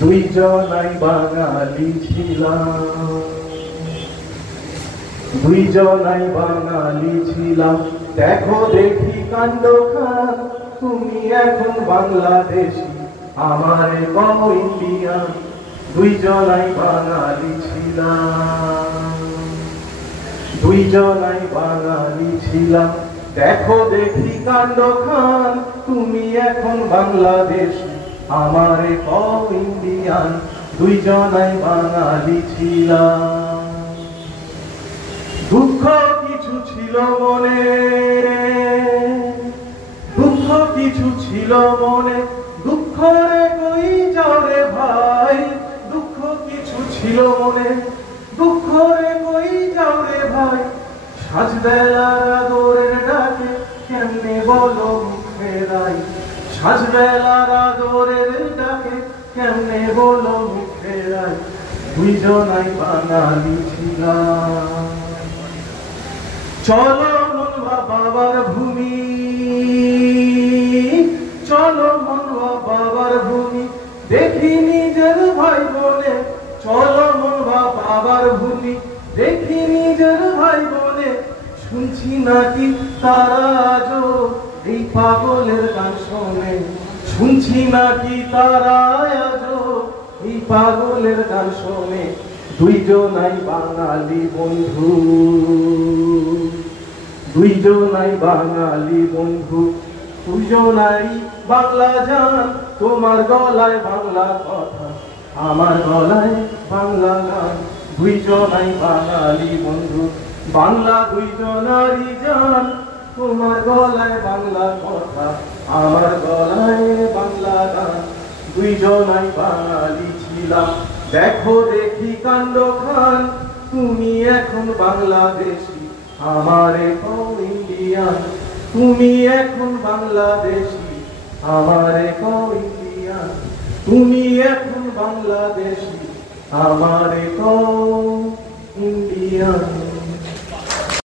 দুইজনাই বাঙালি ছিলাম, দুইজনাই বাঙালি ছিলাম। দেখো দেখি কাণ্ড খান, তুমি এখন বাংলাদেশি, আমারে কও ইন্ডিয়ান। দুইজনাই বাঙালি ছিলাম, দুইজনাই বাঙালি ছিলাম। দেখো দেখি কাণ্ড খান, তুমি এখন বাংলাদেশি, আমারে কও ইন্ডিয়ান। দুইজনাই বাঙালি ছিলাম। দুঃখ কিছু ছিল মনে, দুঃখ কিছু ছিল মনে, দুঃখ রে কই যাও রে ভাই। দুঃখ কিছু ছিল মনে, দুঃখ রে কই যাও রে ভাই। সাজবেলার আদরের ডাকে কেমনে বলো মুখে রাই। সাজবেলার আদরের ডাকে কেমনে বলো মুখে রাই। দুইজনাই বাঙালি ছিলাম। চলো মনবা বাবার ভূমি, চলো মনবা বাবার ভূমি, দেখি নিজের ভাই বোনে। চলো মনবা বাবার ভূমি, দেখি নিজের ভাই বোনে। শুনছি নাকি তারা আজও এই পাগলের গান শোনে। শুনছি নাকি তারা আজও এই পাগলের গান শোনে। দুইজনাই বাঙালি বন্ধু, দুইজনাই বাঙালি বন্ধু। দুইজনাই বাংলা জান, তোমার গলায় বাংলা কথা, আমার গলায় বাংলা গান। দুইজনাই বাঙালি বন্ধু, বাংলা দুইজনারই জান। তোমার গলায় বাংলা কথা, আমার গলায় বাংলা গান। দুইজনাই বাঙালি ছিলাম। দেখো দেখি কাণ্ড খান, তুমি এখন বাংলাদেশি, আমারে কও ইন্ডিয়ান। তুমি এখন বাংলাদেশি, আমারে কও ইন্ডিয়ান। তুমি এখন বাংলাদেশি, আমারে কও ইন্ডিয়ান।